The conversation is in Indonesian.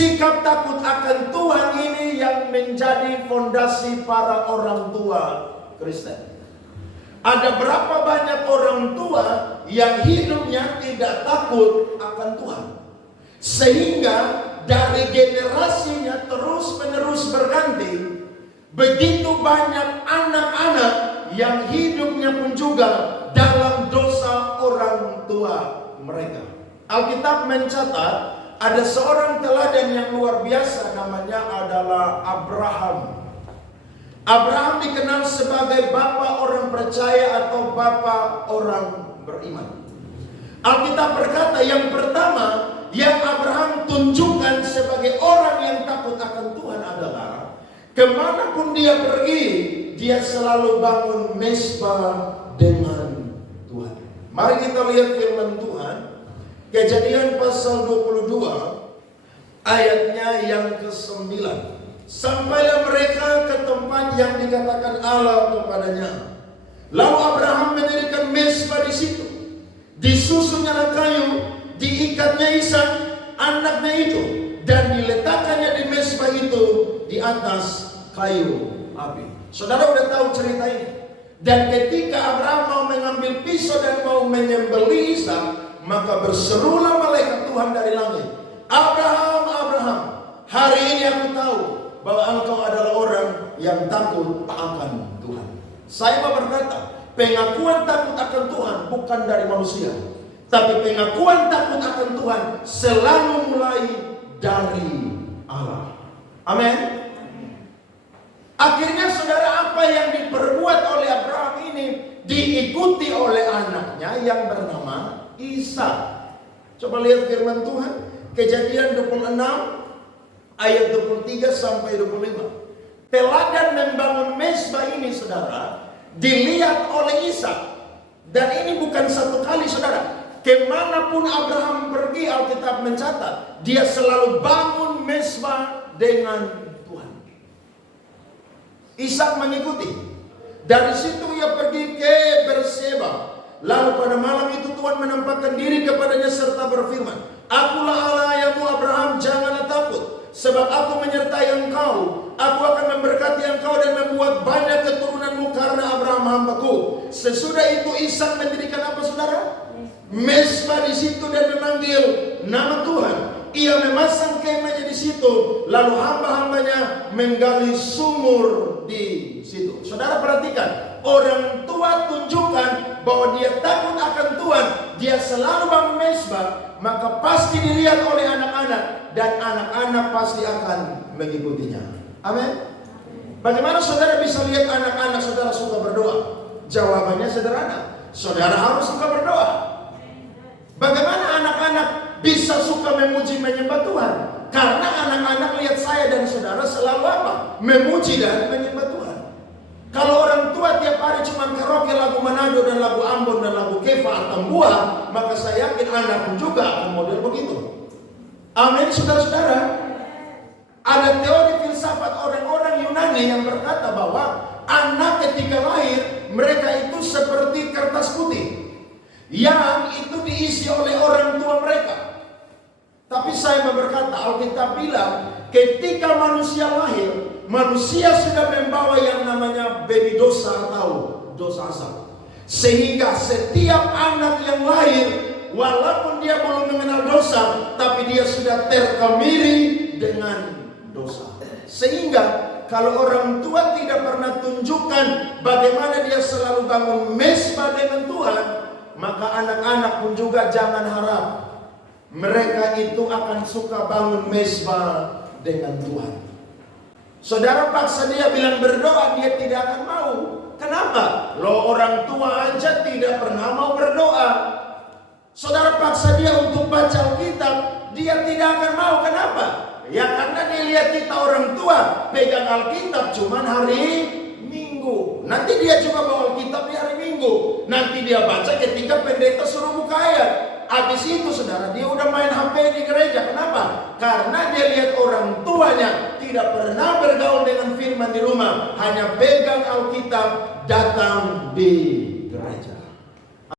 Sikap takut akan Tuhan ini yang menjadi fondasi para orang tua Kristen. Ada berapa banyak orang tua yang hidupnya tidak takut akan Tuhan, sehingga dari generasinya terus-menerus berganti. Begitu banyak anak-anak yang hidupnya pun juga dalam dosa orang tua mereka. Alkitab mencatat ada seorang teladan yang luar biasa, namanya adalah Abraham. Abraham dikenal sebagai bapa orang percaya atau bapa orang beriman. Alkitab berkata yang pertama yang Abraham tunjukkan sebagai orang yang takut akan Tuhan adalah kemanapun dia pergi, dia selalu bangun mezbah dengan Tuhan. Mari kita lihat firman Tuhan. Kejadian pasal 22 ayatnya yang ke-9. Sampailah mereka ke tempat yang dikatakan Allah kepadanya. Lalu Abraham mendirikan mezbah di situ. Disusunnya kayu, diikatnya Ishak anaknya itu, dan diletakkannya di mezbah itu di atas kayu api. Saudara udah tahu cerita ini. Dan ketika Abraham mau mengambil pisau dan mau menyembelih Ishak, maka berserulah malaikat Tuhan dari langit, Abraham, Abraham, hari ini aku tahu bahwa engkau adalah orang yang takut akan Tuhan. Saya mau berkata, pengakuan takut akan Tuhan bukan dari manusia, tapi pengakuan takut akan Tuhan selalu mulai dari Allah. Amin. Akhirnya saudara, apa yang diperbuat oleh Abraham ini diikuti oleh anaknya yang bernama Ishak. Coba lihat firman Tuhan, Kejadian 26 ayat 23 sampai 25. Teladan membangun mezbah ini saudara dilihat oleh Ishak. Dan ini bukan satu kali saudara. Kemanapun Abraham pergi, Alkitab mencatat dia selalu bangun mezbah dengan Tuhan. Ishak mengikuti. Dari situ ia pergi ke Berseba. Lalu pada malam itu Tuhan menampakkan diri kepadanya serta berfirman, Akulah Allah ayahmu Abraham, janganlah takut, sebab aku menyertai engkau. Aku akan memberkati engkau dan membuat banyak keturunanmu karena Abraham hambaku. Sesudah itu Ishak mendirikan apa saudara? Mezbah di situ dan memanggil nama Tuhan. Ia memasang kemahnya di situ, lalu hamba-hambanya menggali sumur di situ. Saudara perhatikan, orang tua tunjukkan bahwa dia takut akan Tuhan, dia selalu bangun mezbah, maka pasti dilihat oleh anak-anak dan anak-anak pasti akan mengikutinya. Amin. Bagaimana saudara bisa lihat anak-anak saudara suka berdoa? Jawabannya sederhana, saudara harus suka berdoa. Bagaimana anak-anak bisa suka memuji menyembah Tuhan? Karena anak-anak lihat saya dan saudara selalu apa? Memuji dan menyembah Tuhan. Kalau orang tua tiap hari cuma karaoke lagu Manado dan lagu Ambon dan lagu Keva atau Buah, maka saya yakin anak pun juga akan model begitu. Amin, saudara-saudara. Ada teori filsafat orang-orang Yunani yang berkata bahwa anak ketika lahir mereka itu seperti kertas putih yang itu diisi oleh orang tua mereka. Tapi saya mau berkata, Alkitab bilang ketika manusia lahir, manusia sudah membawa yang namanya baby dosa atau dosa asal. Sehingga setiap anak yang lahir, walaupun dia belum mengenal dosa, tapi dia sudah terkemiri dengan dosa. Sehingga kalau orang tua tidak pernah tunjukkan bagaimana dia selalu bangun mezbah dengan Tuhan, maka anak-anak pun juga jangan harap mereka itu akan suka bangun mezbah dengan Tuhan. Saudara paksa dia bilang berdoa, dia tidak akan mau. Kenapa? Loh, orang tua aja tidak pernah mau berdoa. Saudara paksa dia untuk baca Alkitab, dia tidak akan mau. Kenapa? Ya karena dia lihat kita orang tua pegang Alkitab cuman hari Minggu. Nanti dia juga bawa Alkitab di hari Minggu. Nanti dia baca ketika pendeta suruh buka ayat. Habis itu saudara, dia udah main HP di gereja. Kenapa? Karena dia lihat orang tuanya tidak pernah bergaul dengan firman di rumah, hanya pegang Alkitab, datang di